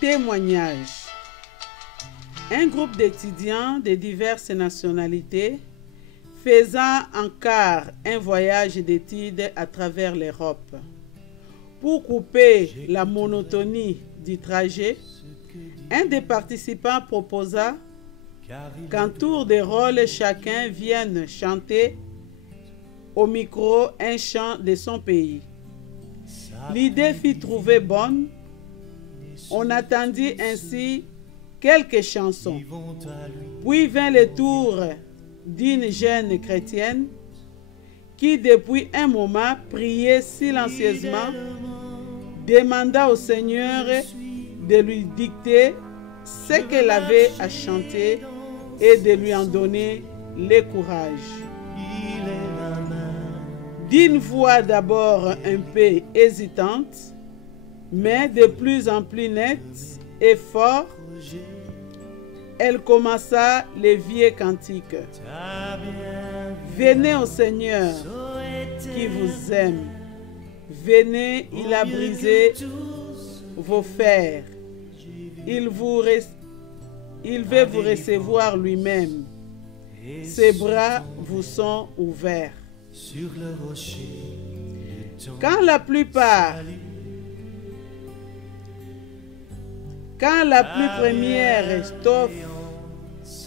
Témoignage. Un groupe d'étudiants de diverses nationalités faisant en quart un voyage d'études à travers l'Europe. Pour couper la monotonie du trajet, un des participants proposa qu'en tour de rôle chacun vienne chanter au micro un chant de son pays. L'idée fut trouvée bonne. On attendit ainsi quelques chansons. Puis vint le tour d'une jeune chrétienne qui, depuis un moment, priait silencieusement, demanda au Seigneur de lui dicter ce qu'elle avait à chanter et de lui en donner le courage. D'une voix d'abord un peu hésitante, mais de plus en plus nette et forte, elle commença les vieux cantiques. Venez au Seigneur qui vous aime. Venez, il a brisé vos fers. Il veut vous recevoir lui-même. Ses bras vous sont ouverts. Quand la plus première strophe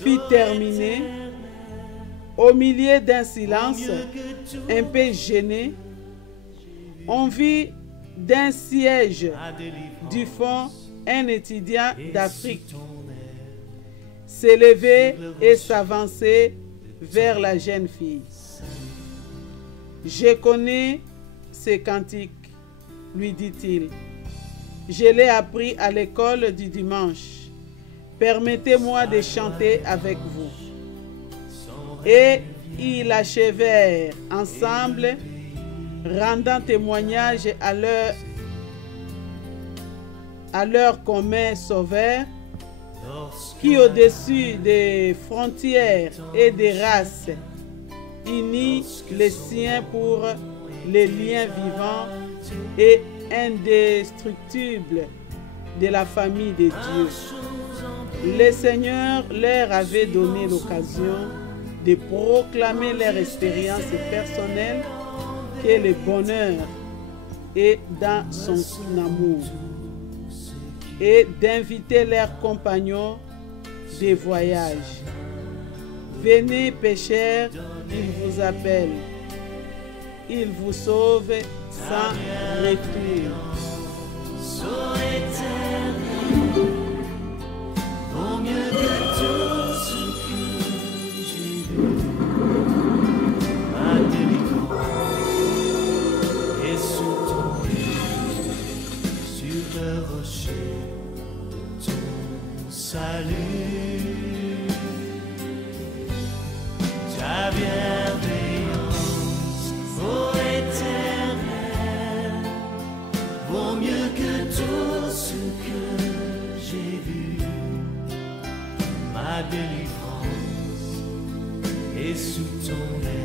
fut terminée, au milieu d'un silence un peu gêné, on vit d'un siège du fond un étudiant d'Afrique s'élever et s'avancer vers la jeune fille. Je connais ces cantiques, lui dit-il. Je l'ai appris à l'école du dimanche. Permettez-moi de chanter avec vous. Et ils achevèrent ensemble, rendant témoignage à leur commun sauveur, qui au-dessus des frontières et des races unit les siens pour les liens vivants et indestructibles de la famille de Dieu. Le Seigneur leur avait donné l'occasion de proclamer leur expérience personnelle que le bonheur est dans son amour et d'inviter leurs compagnons de voyage. Venez pécheurs, il vous appelle. Il vous sauve sans retour. Vaut mieux que tout ce que j'ai vu. Ma délivrance est sous ton pied, sur le rocher de ton salut. Ta bienveillance, ô Éternel, vaut mieux que tout ce que j'ai vu. Ma délivrance est sous ton aile.